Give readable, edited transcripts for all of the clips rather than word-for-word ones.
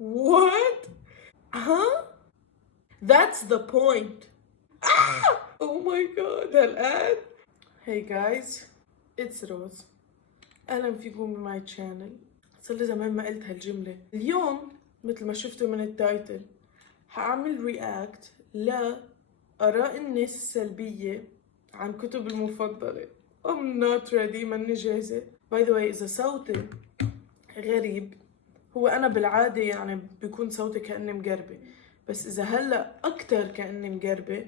What? Huh? That's the point. Ah! Oh my god, هالآن. Hey guys, it's Rose. أهلا فيكم بماي channel. صار لي زمان ما قلت هالجملة. اليوم مثل ما شفتوا من التايتل هعمل رياكت لآراء الناس السلبية عن كتب المفضلة. I'm not ready، ماني جاهزة. By the way، إذا صوتي غريب هو أنا بالعادة يعني بيكون صوتي كأني مقربة، بس إذا هلأ أكتر كأني مقربة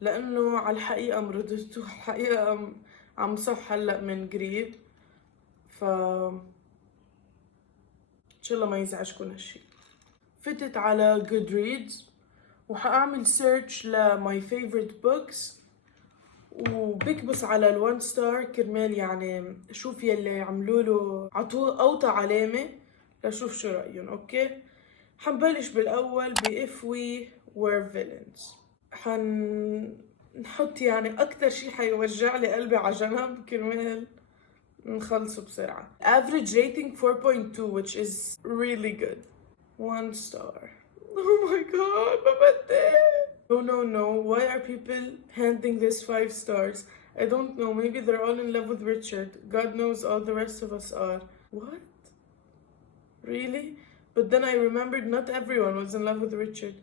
لأنه على الحقيقة مرضت والحقيقة عم صح هلأ من قريب، إن شاء الله ما يزعجكم هالشي. فتت على Goodreads وحأعمل search ل my favorite books وبكبس على ال1 star كرمال يعني شوف يلي عملوله عطوه أوطى علامة لشوف شو رأيهم. أوكي، حنبلش بالأول ب If We Were Villains. حنحط يعني أكتر شي حيوجع لي قلبي على جنب كرمال نخلصه بسرعة. Average rating 4.2 which is really good. 1 star. Oh my god, ما بدي. No, why are people handing this 5 stars? I don't know, maybe they're all in love with Richard. God knows all the rest of us are. What? Really? But then I remembered not everyone was in love with Richard.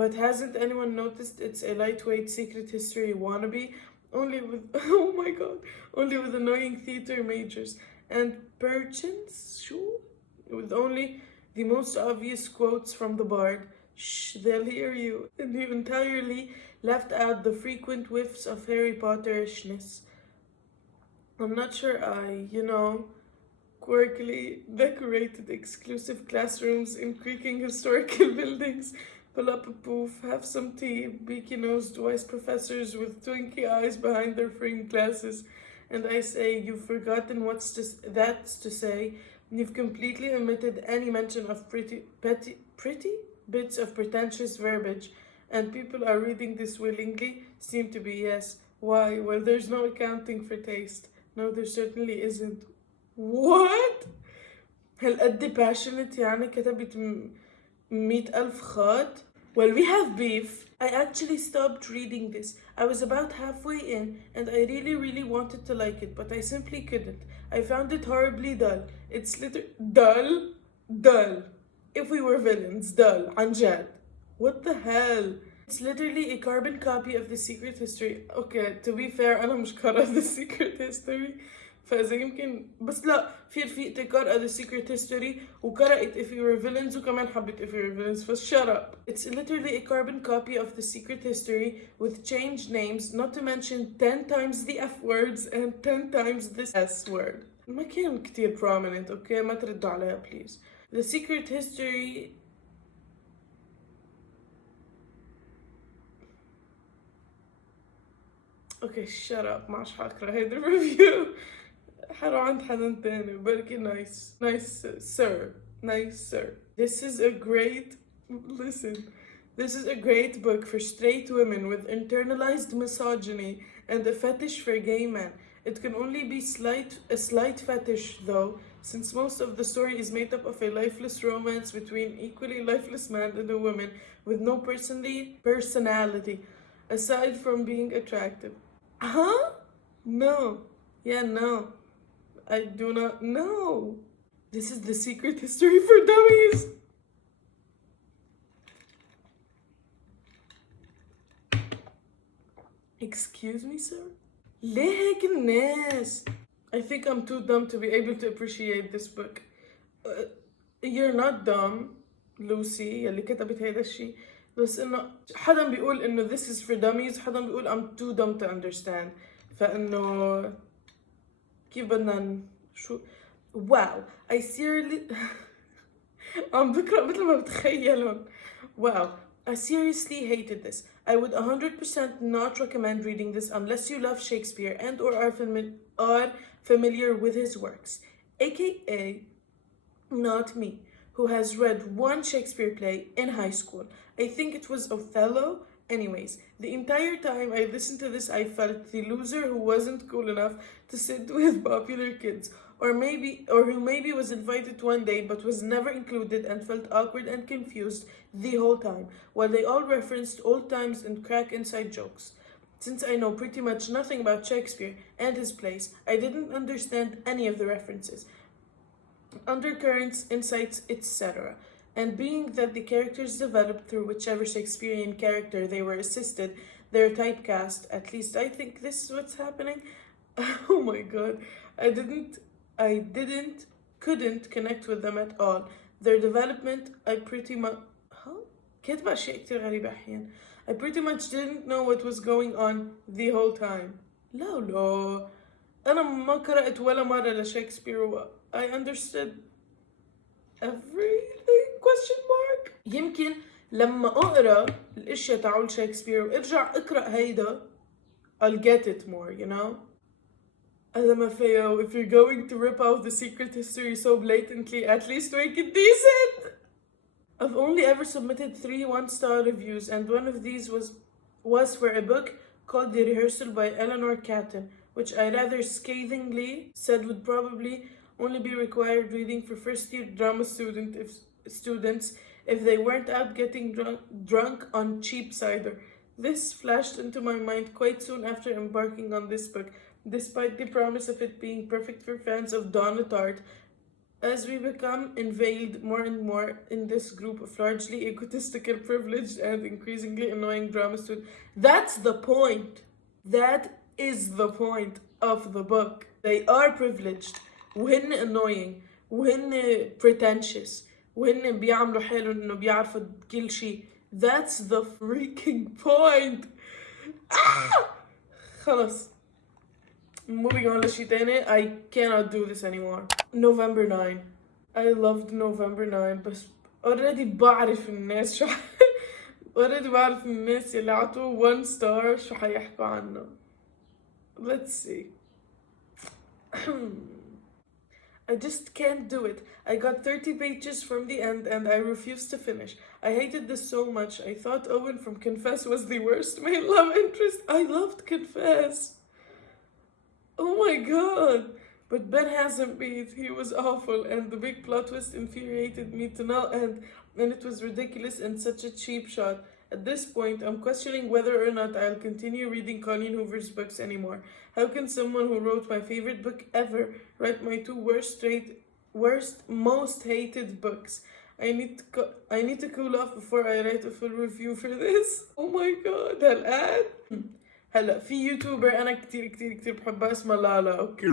But hasn't anyone noticed it's a lightweight secret history wannabe? Only with, oh my god, only with annoying theater majors. And Perchins, sure? With only the most obvious quotes from the bard. Shh, they'll hear you. And you entirely left out the frequent whiffs of Harry Potterishness. I'm not sure I, quirkily decorated exclusive classrooms in creaking historical buildings, pull up a poof, have some tea, beaky-nosed wise professors with twinky eyes behind their framed glasses, and I say, you've forgotten that's to say, you've completely omitted any mention of pretty bits of pretentious verbiage, and people are reading this willingly, seem to be, yes. Why? Well, there's no accounting for taste. No, there certainly isn't. What? هالقد passionate يعني كتبت 100,000 خط. Well, we have beef. I actually stopped reading this. I was about halfway in and I really wanted to like it, but I simply couldn't. I found it horribly dull. It's dull. If we were villains, dull. عن جد. What the hell? It's literally a carbon copy of The Secret History. Okay, to be fair, أنا مش قارئة The Secret History. فإذا يمكن بس لا في رفيقتي قرأت The Secret History وقرأت If You Were Villains وكمان حبت If You Were Villains. shut up. It's literally a carbon copy of The Secret History with changed names, not to mention 10 times the F words and 10 times the S word. ما كان كتير prominent. Okay, ما تردوا عليها please. The Secret History. Okay, shut up. ما عادش حقرأ هيدا الريفيو. حرام عند حدا تاني. بركي nice sir. This is a great book for straight women with internalized misogyny and a fetish for gay men. It can only be a slight fetish though, since most of the story is made up of a lifeless romance between equally lifeless man and a woman with no personality, aside from being attractive. Huh? No. Yeah, no. I do not know. This is The Secret History for Dummies. Excuse me, sir? ليه هيك الناس? I think I'm too dumb to be able to appreciate this book. You're not dumb, Lucy, يلي كتبت هيدا الشي. بس إنه حدا بيقول إنه this is for dummies، حدا بيقول I'm too dumb to understand. فإنه كيف بدنا شو واو I seriously عم بقرأ مثل ما بتخيلون. Wow, I seriously hated this. I would 100% not recommend reading this unless you love Shakespeare and or are familiar with his works, aka not me, who has read one Shakespeare play in high school. I think it was Othello. Anyways, the entire time I listened to this, I felt the loser who wasn't cool enough to sit with popular kids. or who maybe was invited one day but was never included and felt awkward and confused the whole time, while they all referenced old times and crack inside jokes. Since I know pretty much nothing about Shakespeare and his plays, I didn't understand any of the references, undercurrents, insights, etc. And being that the characters developed through whichever Shakespearean character they were assisted, they're typecast, at least I think this is what's happening. Oh my god, couldn't connect with them at all. Their development, I pretty much كاتبة أشياء كتير غريبة أحيانا. I pretty much didn't know what was going on the whole time. لا أنا ما قرأت ولا مرة لشكسبير I understood everything question mark. يمكن لما أقرأ الأشياء تعول شكسبير وأرجع أقرأ هيدا I'll get it more, you know? LMFAO, if you're going to rip out the secret history so blatantly, at least make it decent! I've only ever submitted 3 one-star reviews, and one of these was for a book called The Rehearsal by Eleanor Catton, which I rather scathingly said would probably only be required reading for first-year drama students if they weren't out getting drunk on cheap cider. This flashed into my mind quite soon after embarking on this book, despite the promise of it being perfect for fans of Donna Tartt, as we become invaded more and more in this group of largely egotistical, privileged, and increasingly annoying drama students. That's the point. That is the point of the book. They are privileged, وهن annoying, وهن pretentious, وهن بيعملوا حالهم إنه بيعرفوا كل شيء. That's the freaking point. خلاص. Moving on لشي تاني. I cannot do this anymore. November 9. I loved November 9 بس already بعرف الناس already بعرف الناس اللي عطوه 1 star شو حيحكوا عنه. Let's see. I just can't do it. I got 30 pages from the end and I refused to finish. I hated this so much. I thought Owen from Confess was the worst male love interest. I loved Confess. Oh my god. But Ben hasn't beat. He was awful and the big plot twist infuriated me to no end, and it was ridiculous and such a cheap shot. At this point, I'm questioning whether or not I'll continue reading Colleen Hoover's books anymore. How can someone who wrote my favorite book ever write my 2 worst, most hated books? I need to cool off before I write a full review for this. Oh my god, هالقد؟ هلا في يوتيوبر أنا كتير بحبها اسمها لالا. أوكي.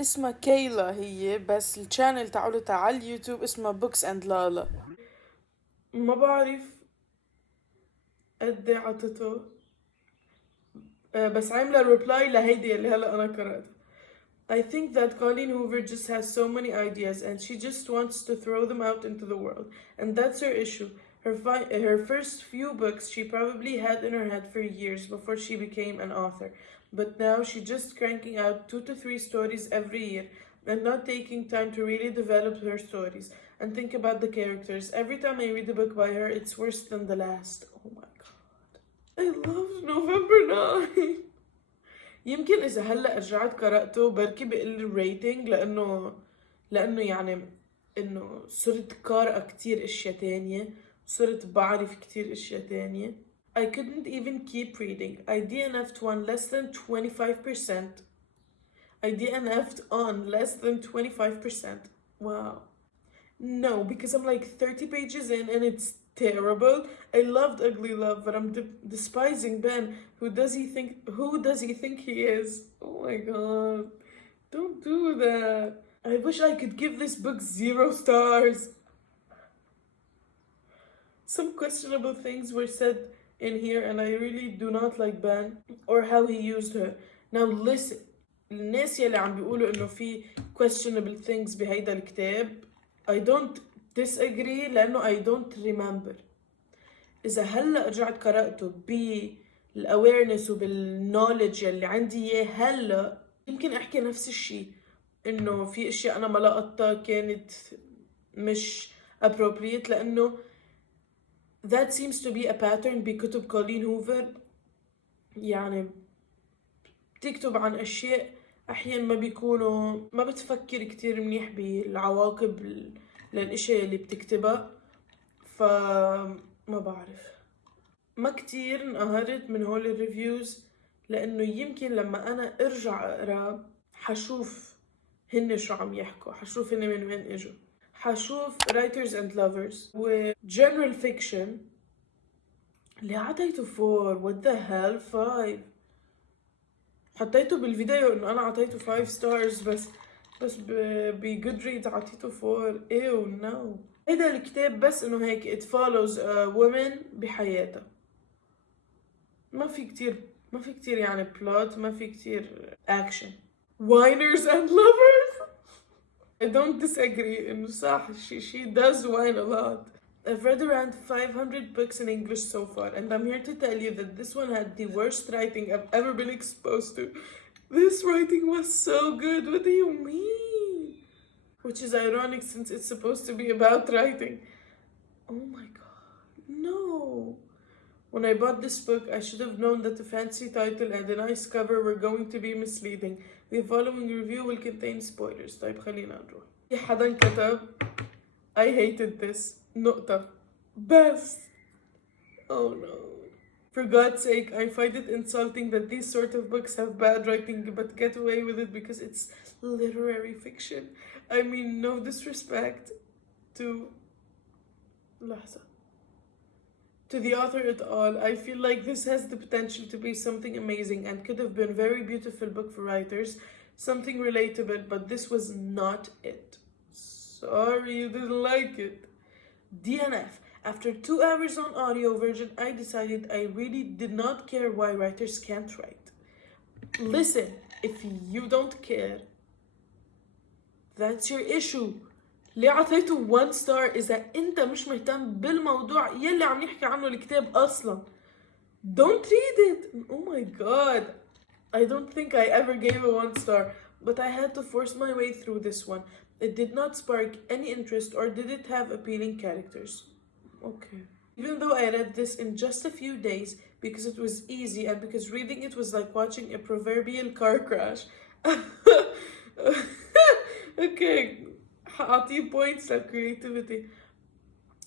اسمها كيلا هي، بس الشانل تعولتها على اليوتيوب اسمها بوكس اند لالا. ما بعرف قد عطته بس عامله ريبلاي لهيدي اللي هلا انا قرأتها. I think that Colleen Hoover just has so many ideas and she just wants to throw them out into the world, and that's her issue. Her first few books she probably had in her head for years before she became an author. But now she's just cranking out 2 to 3 stories every year and not taking time to really develop her stories and think about the characters. Every time I read a book by her, it's worse than the last. Oh my god. I loved November 9. يمكن إذا هلأ رجعت قرأته بركي بقل الريتنج لأنه يعني إنه صرت قارئة كتير أشياء تانية، صرت بعرف كتير أشياء تانية. I couldn't even keep reading. I DNF'd on less than 25%. I DNF'd on less than 25%. Wow. No, because I'm like 30 pages in and it's terrible. I loved Ugly Love, but I'm despising Ben. Who does he think he is? Oh my god. Don't do that. I wish I could give this book 0 stars. Some questionable things were said in here and I really do not like Ben or how he used her. Now listen, الناس يلي عم بيقولوا انه في questionable things بهيدا الكتاب, I don't disagree لانه I don't remember. اذا هلا رجعت قرأته بالاويرنس وبالنولج يلي عندي اياه هلا, يمكن احكي نفس الشيء, انه في اشياء انا ما لقطتها كانت مش appropriate, لانه that seems to be a pattern بكتب كولين هوفر. يعني بتكتب عن أشياء أحيانا ما بيكونوا ما بتفكر كتير منيح بالعواقب للأشياء اللي بتكتبها، فما بعرف. ما كتير انقهرت من هول الريفيوز، لأنه يمكن لما أنا أرجع أقرأ حشوف هن شو عم يحكوا، حشوف هن من وين إجوا، حشوف writers and lovers و general fiction اللي عطيته 4 what the hell 5. حطيته بالفيديو انه انا عطيته 5 stars بس بجود ريد عطيته 4. ايو نو. هيدا الكتاب بس انه هيك it follows a woman بحياتها، ما في كتير يعني plot، ما في كتير action. Whiners and lovers I don't disagree انه صح she does whine a lot. I've read around 500 books in English so far, and I'm here to tell you that this one had the worst writing I've ever been exposed to. This writing was so good. What do you mean? Which is ironic since it's supposed to be about writing. Oh my god, no. When I bought this book, I should have known that the fancy title and the nice cover were going to be misleading. The following review will contain spoilers. طيب خلينا نروح. في حدا كتب I hated this. نقطة. بس. Oh no. For God's sake, I find it insulting that these sort of books have bad writing but get away with it because it's literary fiction. I mean, no disrespect to لحظة. To the author at all, I feel like this has the potential to be something amazing and could have been a very beautiful book for writers, something relatable, but this was not it. Sorry you didn't like it. DNF. After 2 hours on audio version, I decided I really did not care why writers can't write. Listen, if you don't care, that's your issue. ليه عطيته 1 star إذا أنت مش مهتم بالموضوع يلي عم يحكي عنه الكتاب أصلا. Don't read it. Oh my god. I don't think I ever gave a 1 star, but I had to force my way through this one. It did not spark any interest, or did it have appealing characters? Okay. Even though I read this in just a few days because it was easy and because reading it was like watching a proverbial car crash. Okay. حأعطيه points like creativity.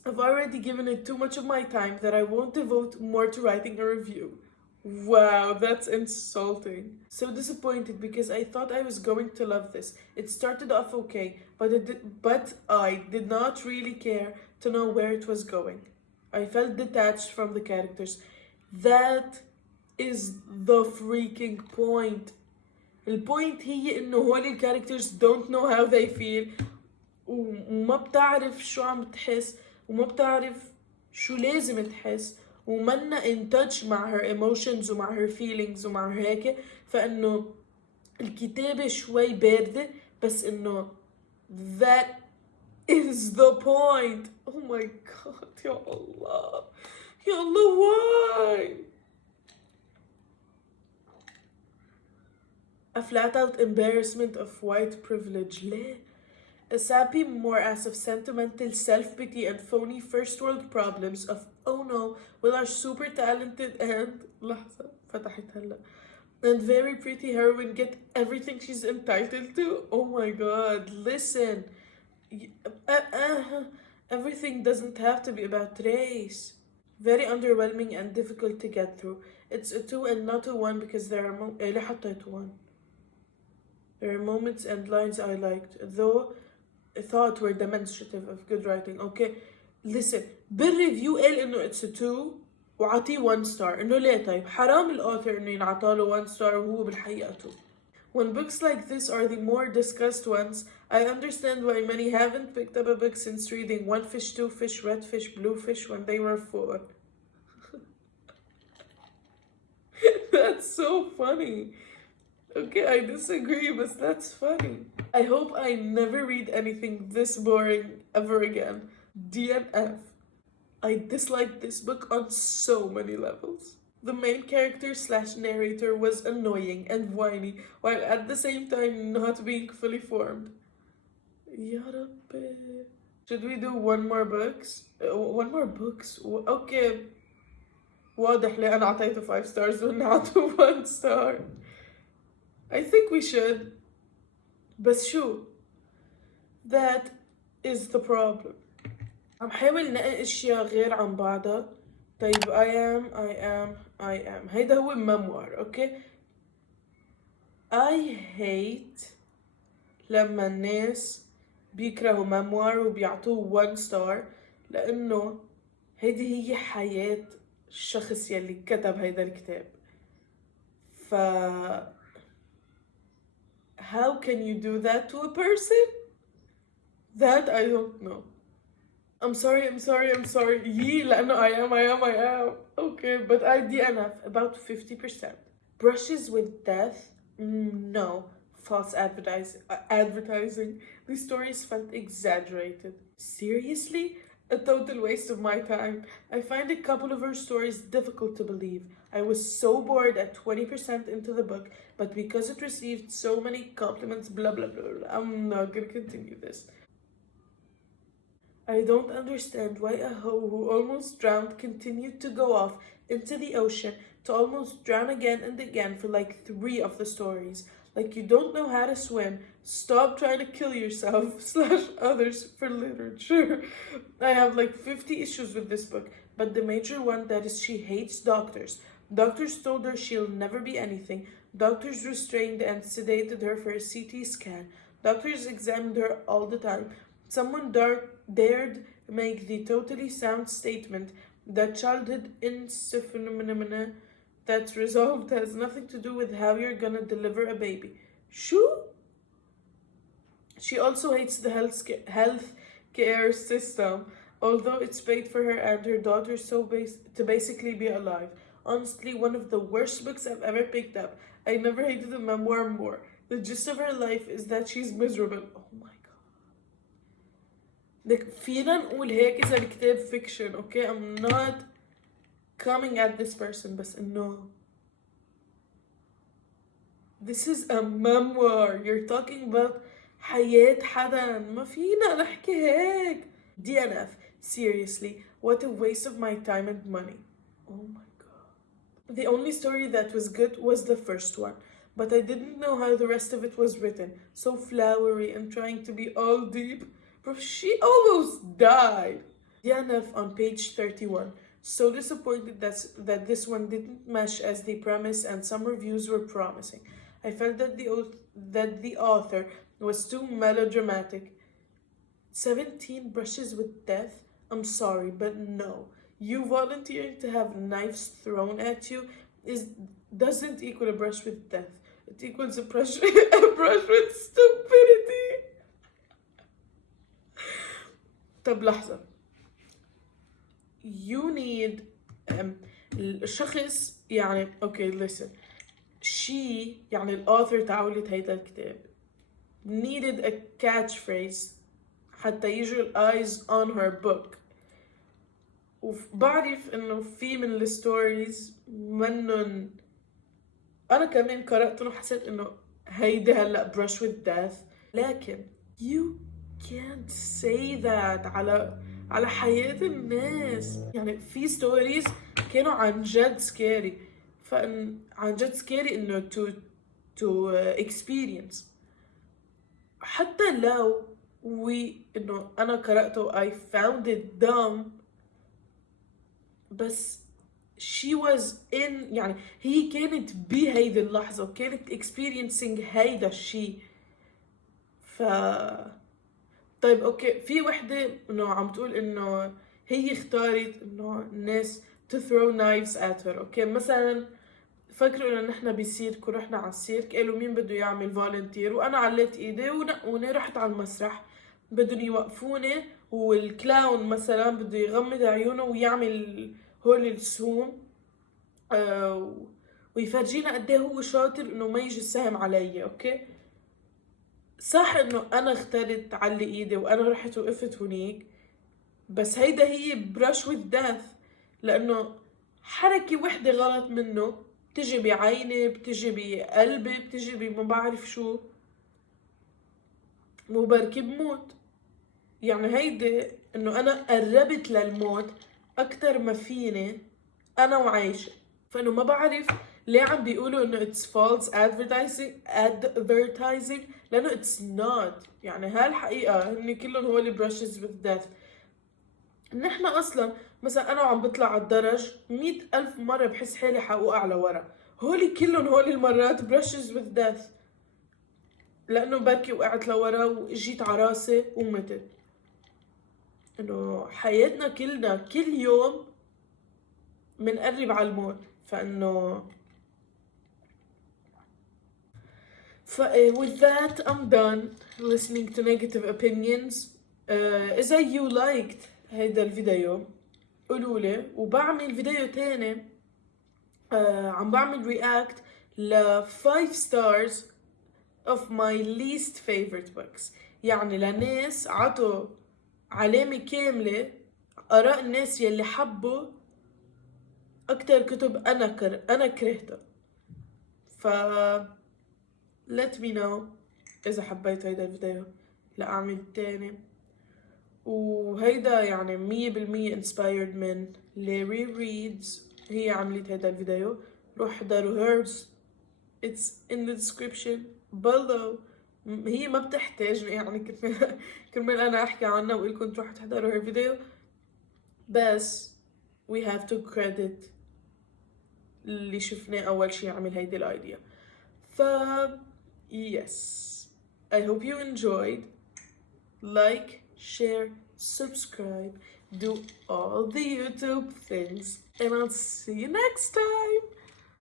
I've already given it too much of my time that I won't devote more to writing a review. Wow, that's insulting. So disappointed because I thought I was going to love this. It started off okay, but I did not really care to know where it was going. I felt detached from the characters. That is the freaking point. البوينت هي إنه هول characters don't know how they feel وما بتعرف شو عم تحس وما بتعرف شو لازم تحس ومنا in touch مع her emotions ومع her feelings ومع هيك. فإنه الكتابة شوي باردة بس إنه that is the point. Oh my god يا الله يا الله why? A flat out embarrassment of white privilege. ليه؟ A sappy morass of sentimental self-pity and phony first world problems of oh no, will our super talented and لحظة فتحت هلا and very pretty heroine get everything she's entitled to? Oh my god, listen. Everything doesn't have to be about race. Very underwhelming and difficult to get through. It's a 2 and not a 1 because there are اللي حطيت 1. There are moments and lines I liked, though I thought were demonstrative of good writing. Okay, listen. بالريفيو قال إنه it's a 2 وعطيه 1 star. إنه ليه طيب؟ حرام الأوثر إنه ينعطاله 1 star وهو بالحقيقة 2. When books like this are the more discussed ones, I understand why many haven't picked up a book since reading One Fish, Two Fish, Red Fish, Blue Fish when they were 4. That's so funny. Okay, I disagree, but that's funny. I hope I never read anything this boring ever again. DNF. I disliked this book on so many levels. The main character / narrator was annoying and whiny, while at the same time not being fully formed. Ya Rabbi. Should we do one more books? Okay. واضح ليه أنا عطيته 5 stars وإنه عطوا 1 star. I think we should. بس شو؟ That is the problem. عم حاول نقي اشياء غير عن بعضها. طيب I am هيدا هو memoir. اوكي. I hate لما الناس بيكرهوا memoir وبيعطوه 1 star لانه هيدي هي حياة الشخص يلي كتب هيدا الكتاب. ف how can you do that to a person? That I don't know. I'm sorry. يي لأنه I am. Okay, but I DNF about 50%. Brushes with death? No. False advertising. These stories felt exaggerated. Seriously? A total waste of my time. I find a couple of her stories difficult to believe. I was so bored at 20% into the book, but because it received so many compliments, blah blah blah, I'm not gonna continue this. I don't understand why a hoe who almost drowned continued to go off into the ocean to almost drown again and again for like 3 of the stories. Like you don't know how to swim. Stop trying to kill yourself / others for literature. I have like 50 issues with this book, but the major one that is she hates doctors. Doctors told her she'll never be anything. Doctors restrained and sedated her for a CT scan. Doctors examined her all the time. Someone dared make the totally sound statement that childhood insomnia that's resolved has nothing to do with how you're gonna deliver a baby. Shoo? She also hates the health care system, although it's paid for her and her daughter to basically be alive. Honestly, one of the worst books I've ever picked up. I never hated the memoir more. The gist of her life is that she's miserable. Oh my god. فينا نقول هيك إذا الكتاب fiction, okay? I'm not coming at this person, بس إنه this is a memoir. You're talking about حياة حدا. ما فينا نحكي هيك. DNF. Seriously, what a waste of my time and money. Oh my god. The only story that was good was the first one, but I didn't know how the rest of it was written. So flowery and trying to be all deep. Bro, she almost died. DNF on page 31. So disappointed that this one didn't mesh as the premise and some reviews were promising. I felt that the author was too melodramatic. 17 brushes with death? I'm sorry, but no. You volunteering to have knives thrown at you doesn't equal a brush with death. It equals a brush with stupidity. طب لحظة. You need الشخص يعني okay listen. She يعني الauthor تاعولت هيدا الكتاب needed a catchphrase حتى يجوا eyes on her book. وبعرف انه في من الستوريز منن انا كمان قرأتهم وحسيت انه هيدا هلا brush with death. لكن you can't say that على حياة الناس. يعني في ستوريز كانوا عن جد scary. عن جد scary انه to experience. حتى لو انه انا قرأته I found it dumb, بس she was in يعني هي كانت بهيدي اللحظة وكانت experiencing هيدا الشي. طيب اوكي في وحدة انه عم تقول انه هي اختارت انه الناس to throw knives at her. اوكي مثلا فكروا انه نحن بسيرك ورحنا على السيرك قالوا مين بده يعمل فولنتير وانا عليت ايدي ونقوني رحت على المسرح بدهم يوقفوني والكلاون مثلا بده يغمض عيونه ويعمل هول السهوم ويفرجينا قد ايه هو شاطر انه ما يجي السهم علي. اوكي صح انه انا اخترت علي ايدي وانا رحت وقفت هنيك، بس هيدا هي brush with death لانه حركة وحدة غلط منه بتجي بعيني بتجي بقلبي بتجي ما بعرف شو وبركي بموت. يعني هيدا انه انا قربت للموت اكتر ما فيني انا وعايشة. فانه ما بعرف ليه عم بيقولوا انه it's false advertising لانه it's not. يعني هالحقيقة هن كلهم هو اللي brushes with death. نحن اصلا مثلا انا وعم بطلع على الدرج 100,000 مرة بحس حالي حوقع لورا، هولي كلهم هولي المرات brushes with death، لانه بركي وقعت لورا وجيت على راسي ومتت. انه حياتنا كلنا كل يوم منقرب على الموت. فانه with that I'm done listening to negative opinions. إذا you liked هيدا الفيديو قولولي، وبعمل فيديو تاني عم بعمل react ل 5 stars of my least favorite books. يعني لناس عطوا علامة كاملة آراء الناس يلي حبوا أكتر كتب أنا كرهتها. ف let me know إذا حبيتوا هيدا الفيديو لأعمل تاني. وهيدا يعني 100% inspired من ليري ريدز، هي عملت هيدا الفيديو. روح احضروا hers، it's in the description below. هي ما بتحتاج يعني كرمال أنا أحكي عنها وإلكم تروحوا تحضروا her فيديو، بس we have to credit اللي شفناه أول شي عمل هيدي الأيديا. yes, I hope you enjoyed. Like, share, subscribe, do all the YouTube things, and I'll see you next time.